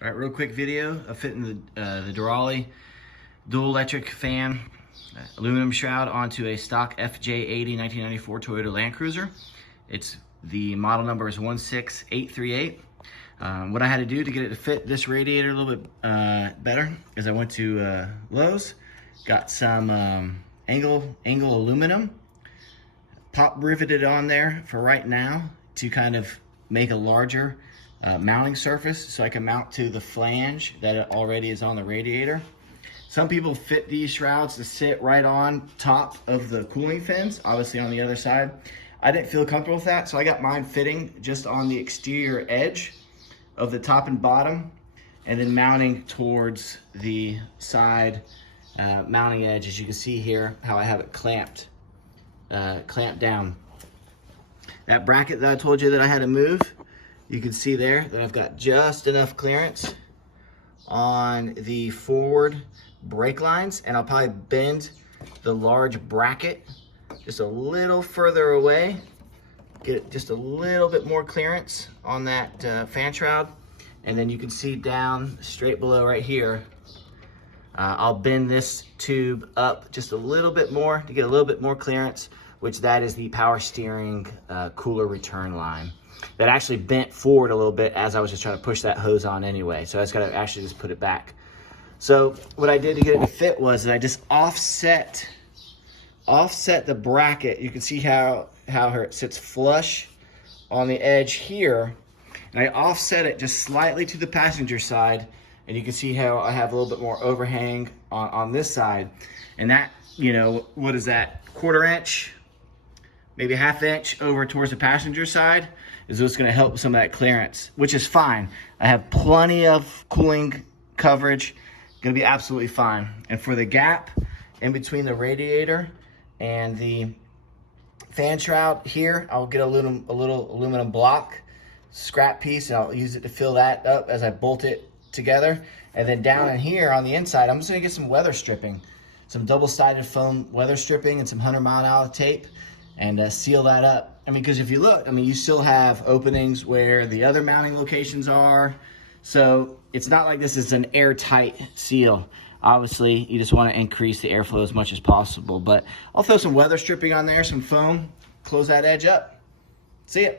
All right, real quick video of fitting the Derale dual electric fan aluminum shroud onto a stock FJ80 1994 Toyota Land Cruiser. The model number is 16838. What I had to do to get it to fit this radiator a little bit better is I went to Lowe's, got some angle aluminum, pop riveted on there for right now to kind of make a larger mounting surface so I can mount to the flange that it already is on the radiator. Some people fit these shrouds to sit right on top of the cooling fins, obviously on the other side. I didn't feel comfortable with that, so I got mine fitting just on the exterior edge of the top and bottom, and then mounting towards the side mounting edge, as you can see here, how I have it clamped down. That bracket that I told you that I had to move, you can see there that I've got just enough clearance on the forward brake lines, and I'll probably bend the large bracket just a little further away, get just a little bit more clearance on that fan shroud, and then you can see down straight below right here, I'll bend this tube up just a little bit more to get a little bit more clearance, which that is the power steering cooler return line. That actually bent forward a little bit as I was just trying to push that hose on anyway. So I just gotta actually just put it back. So what I did to get it to fit was that I just offset the bracket. You can see how it sits flush on the edge here. And I offset it just slightly to the passenger side. And you can see how I have a little bit more overhang on this side. And that, you know, what is that, 1/4 inch? Maybe 1/2 inch over towards the passenger side is what's gonna help some of that clearance, which is fine. I have plenty of cooling coverage, gonna be absolutely fine. And for the gap in between the radiator and the fan shroud here, I'll get a little aluminum block, scrap piece, and I'll use it to fill that up as I bolt it together. And then down in here on the inside, I'm just gonna get some weather stripping, some double-sided foam weather stripping and some 100-mile-an-hour tape, and seal that up. I mean, because if you look, I mean, you still have openings where the other mounting locations are. So it's not like this is an airtight seal. Obviously, you just want to increase the airflow as much as possible. But I'll throw some weather stripping on there, some foam, close that edge up. See ya.